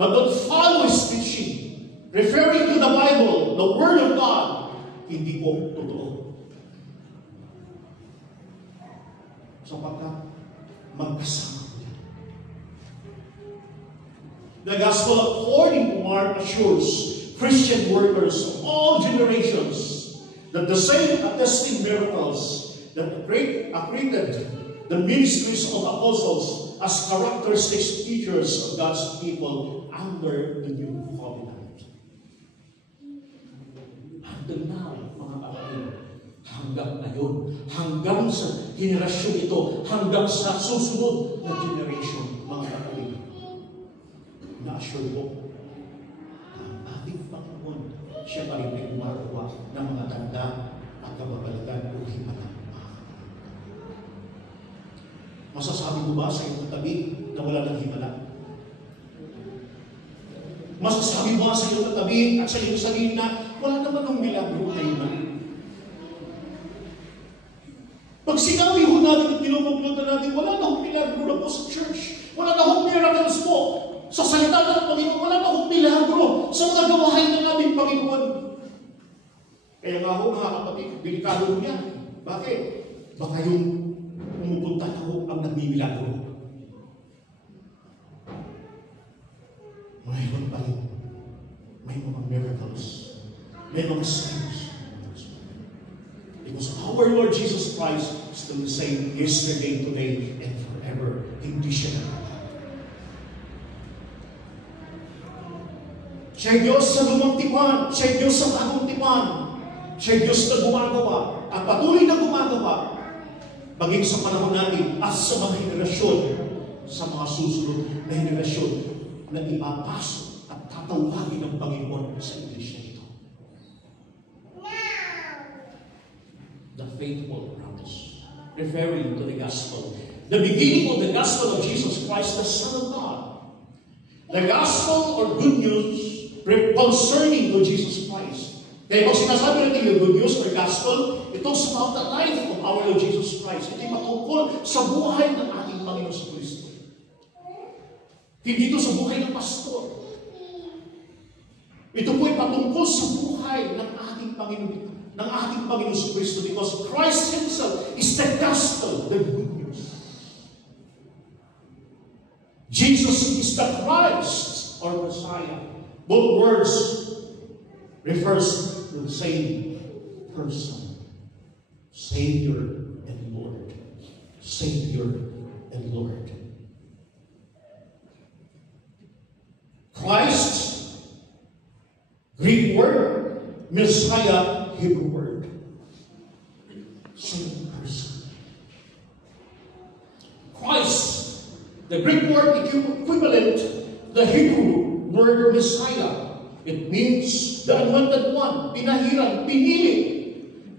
but don't follow his teaching, referring to the Bible, the Word of God, hindi po totoo. Sapagkat magkasama po yan. The Gospel according to Mark assures Christian workers of all generations that the same attesting miracles that accredited the ministries of apostles as characteristic features of God's people under the new covenant. Until now, mga kapatid, hanggang ngayon, hanggang sa henerasyon ito, hanggang sa susunod na generation, mga kapatid, na-assure ko, ang ating Panginoon, siya pa rin may gumagawa ng mga tanda at kababalagan o himala. Masasabi mo ba sa iyong katabi na wala ng himala? Masasabi mo ba sa iyong katabi at sa iyong sarili na wala naman ng milagro na himala? Pag sinabi ho natin at pinupaglutan natin, wala na hong milagro na po sa church. Wala na hong miracles po sa salita ng Panginoon. Wala na hong milagro sa mga gawain ng ating Panginoon. Kaya nga ho, mga kapatid, delikado ho yan. Bakit? Baka yung pumupunta na ho ang nagmimilagro. Mayroon pa rin. May mga miracles. May mga signs. Because our Lord Jesus Christ is still the same yesterday, today, and forever. Hindi siya nagbabago. Siya Diyos sa lumang tipan. Siya Diyos sa bagong tipan. Siya Diyos na gumagawa at patuloy na gumagawa maging sa panahon natin at sa mga henerasyon, sa mga susunod na henerasyon na ipapasok at tatawagin ng Panginoon sa iglesia ito. The faithful promise, referring to the gospel. The beginning of the gospel of Jesus Christ, the Son of God. The gospel or good news concerning to Jesus Christ. Kaya pag sinasabi natin yung good news or gospel, it's about the life of our Lord Jesus Christ. Ito yung matungkol sa buhay ng ating Panginoon sa Kristo. Hindi ito sa buhay ng pastor. Ito po ay patungkol sa buhay ng ating Panginoon sa Kristo, because Christ Himself is the gospel, the good news. Jesus is the Christ or Messiah. Both words refers to the same person. Savior and Lord. Savior and Lord. Christ, Greek word, Messiah, Hebrew word. Same person. Christ, the Greek word equivalent, the Hebrew word Messiah. It means the anointed one, pinahiran, pinili.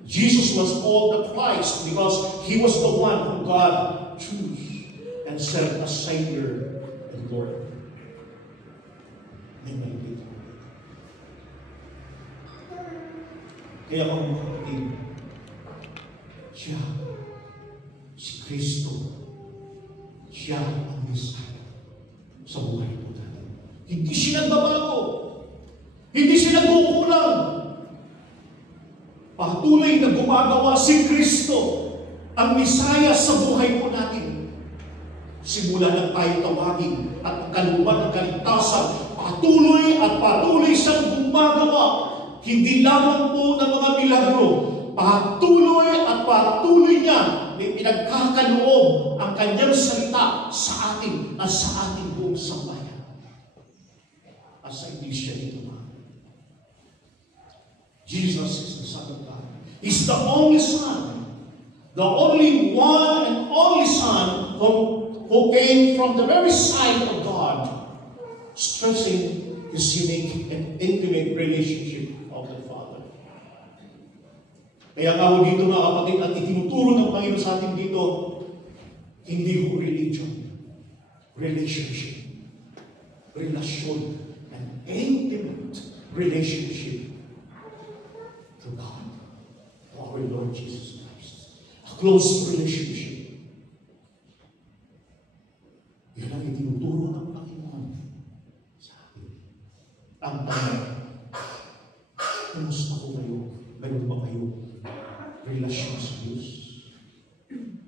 Jesus was called the Christ because He was the one who God chose and set as Savior and Lord. May malipit. Kaya mga kapatid, siya, si Kristo, siya ang Messiah sa buhay po natin. Hindi siya nagbabago. Hindi siya nagkukulang. Patuloy na gumagawa si Kristo, ang Messiah sa buhay po natin. Simula na tayo tawagin at kalooban ng kaligtasan, patuloy siyang gumagawa. Hindi lamang po ng mga milagro, patuloy niya may pinagkakaloob ang kanyang salita sa atin at sa ating buong sambayan. At sa iglesia nito na. Jesus is the Son of God. He's the only Son, the only one and only Son who came from the very side of God, stressing His unique and intimate relationship of the Father. Kaya nga ho dito mga kapatid, at itinuturo ng Panginoon sa atin dito, hindi ho religion, relationship. Relasyon, an intimate relationship to God, to our Lord Jesus Christ. A close relationship. Yan ang itinuturo ng Panginoon sa atin. Ang tanong, kumusta po kayo? Meron ba kayo relasyon sa Diyos?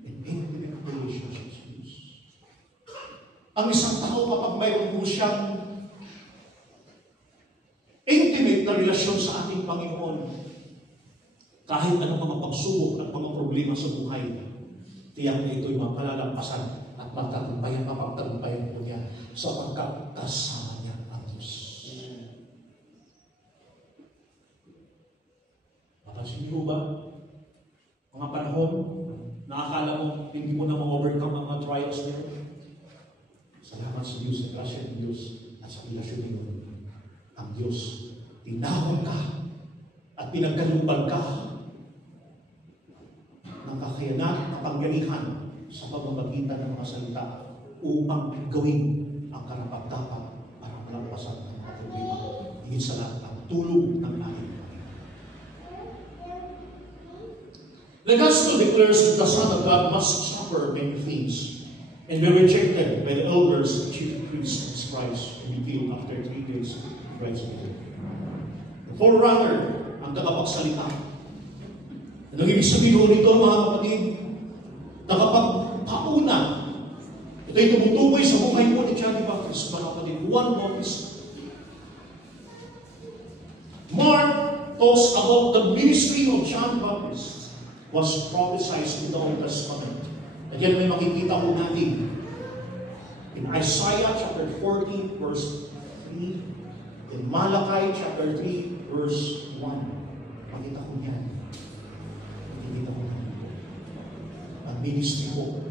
An intimate relationship sa Diyos. Ang isang tao kapag mayroon po siyang intimate na relasyon sa ating Panginoon, kahit anong mga pagsubok at mga problema sa buhay, tiyak na ito'y mapalalampasan at mapagtagumpayan po niya sa pagkakasama niya ang Diyos. Mapansin niyo ba? Mga panahon, nakakala mo, hindi mo na ma-overcome ang mga trials niyo. Salamat sa Diyos, sa grasya ng Diyos, at sa relasyon niyo. Ang Diyos, tinawag ka at pinagkalubal ka ng kakayanan, kapangyarihan sa pamamagitan ng mga salita upang gawin ang karapat-dapat para malampasan ang mga problema. Higit sa lahat, ang tulong ng ating. The Gospel declares that the Son of God must suffer many things and be rejected by the elders, chief priests, and scribes, and be killed after 3 days. The forerunner, ang tagapagsalita. Anong ibig sabihin nito, mga kapatid? Tagapagpauna. Ito'y tumutukoy sa buhay po ni John the Baptist, mga kapatid. Juan Bautista. Mark talks about the ministry of John the Baptist was prophesied in the Old Testament. At yan may makikita ko natin in Isaiah chapter 40 verse 3, in Malachi chapter 3 verse 1. Makita ko yan. Makikita ko yan. Ang ministry ko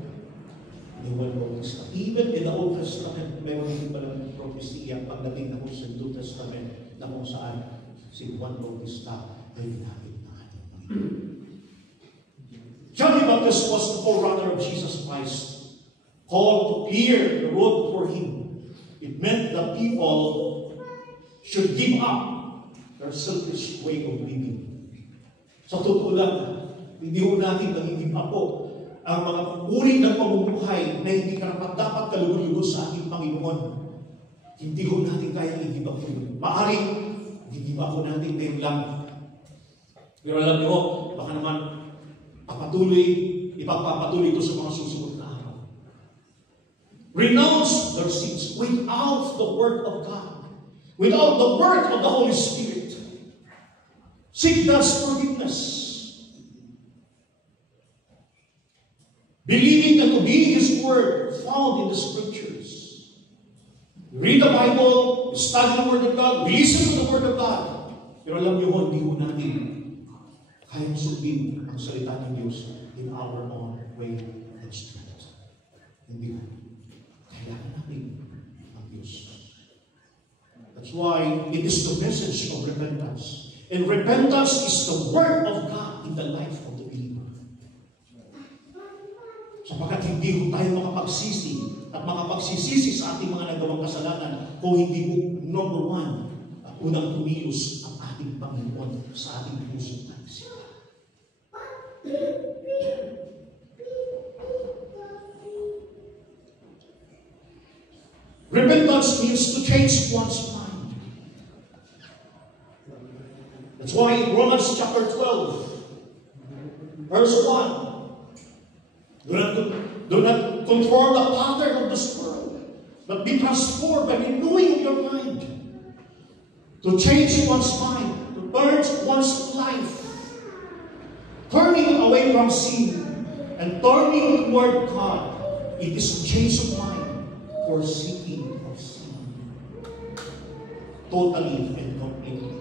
ni Juan Bautista. Even in the Old Testament, mayroon din palang propesya pagdating na po sa New Testament na kung saan si Juan Bautista ay ginamit ng ating Panginoon. John the Baptist was the forerunner of Jesus Christ, called to clear the road for Him. It meant that people should give up their selfish way of living. Sa totoo lang, hindi ho natin nagiging po ang mga uri ng pamumuhay na hindi karapat-dapat kalugod-lugod sa ating Panginoon. Hindi ho natin kaya i-give up yun. Maaring, i-give up ho natin ngayon lang. Pero alam niyo, baka naman, ipagpapatuloy ito sa mga susunod na araw. Renounce their sins without the Word of God, without the work of the Holy Spirit. Seek God's forgiveness. Believing and obeying His Word found in the Scriptures. Read the Bible, study the Word of God, listen to the Word of God. Pero alam niyo, hindi ho natin kayang sundin ang salita ng Diyos in our own way and strength. Hindi ko. Kailangan natin ang Diyos. That's why it is the message of repentance. And repentance is the word of God in the life of the believer. Sapagkat hindi ko tayo makapagsisi at makapagsisisi sa ating mga nagawang kasalanan kung hindi mo, number one, unang tumilos ang ating Panginoon sa ating puso. Repentance means to change one's mind. That's why in Romans chapter 12, verse 1, do not conform the pattern of this world, but be transformed by renewing your mind. To change one's mind, to purge one's life, turning away from sin and turning toward God. It is a change of mind, forsaking of sin. Totally and completely.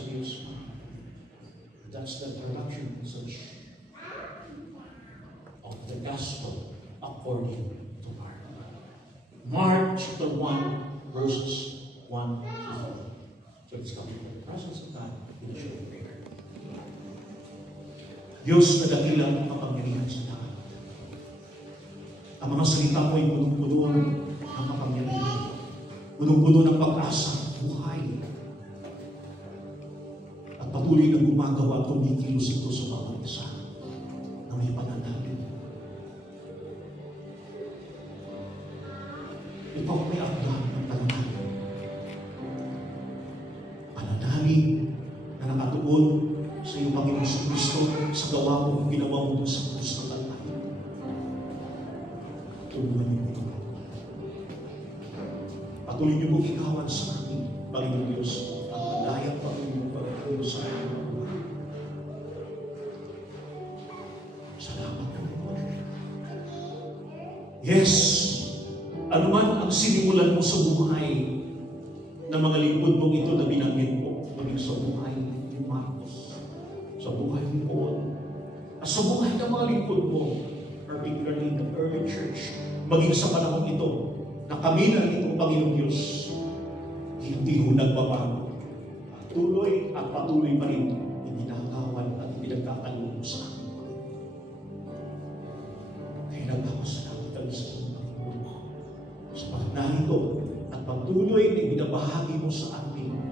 sa Diyos. That's the introduction message of the gospel according to Mark. Mark chapter 1, verses 1 to 4. So let's come to the presence of God in a short prayer. Diyos na dakilang kapangyarihan sa lahat. Ang mga salita mo ay punong-puno ng kapangyarihan. Punong-puno ng pag-asa, buhay. At patuloy na gumagawa at kumikilos ito sa bawat isa na may pananalig. Ito ang may akdang ng pananalig. Pananalig na nakatuon sa iyong Panginoon sa Kristo sa gawa mo, ginawa mo sa krus ng Kalbaryo. Tulungan niyo ito. Patuloy niyo mong ikawan sa amin, Panginoon Diyos, ang malayang patuloy sa amin. Salamat po. Yes, anuman ang sinimulan mo sa buhay ng mga lingkod mong ito na binanggit mo, maging sa buhay ni Marcos, sa buhay ni Paul, at sa buhay ng mga lingkod mo, particularly the early church, maging sa panahon ito, na kami na itong Panginoong Diyos, hindi ho nagbabago. Tuloy at patuloy pa rin ininakawan at pinagkakalunod sa amin. Kaya nagpapasalamat kami sa iyong Panginoon sa panahon ito at patuloy na ibinabahagi mo sa amin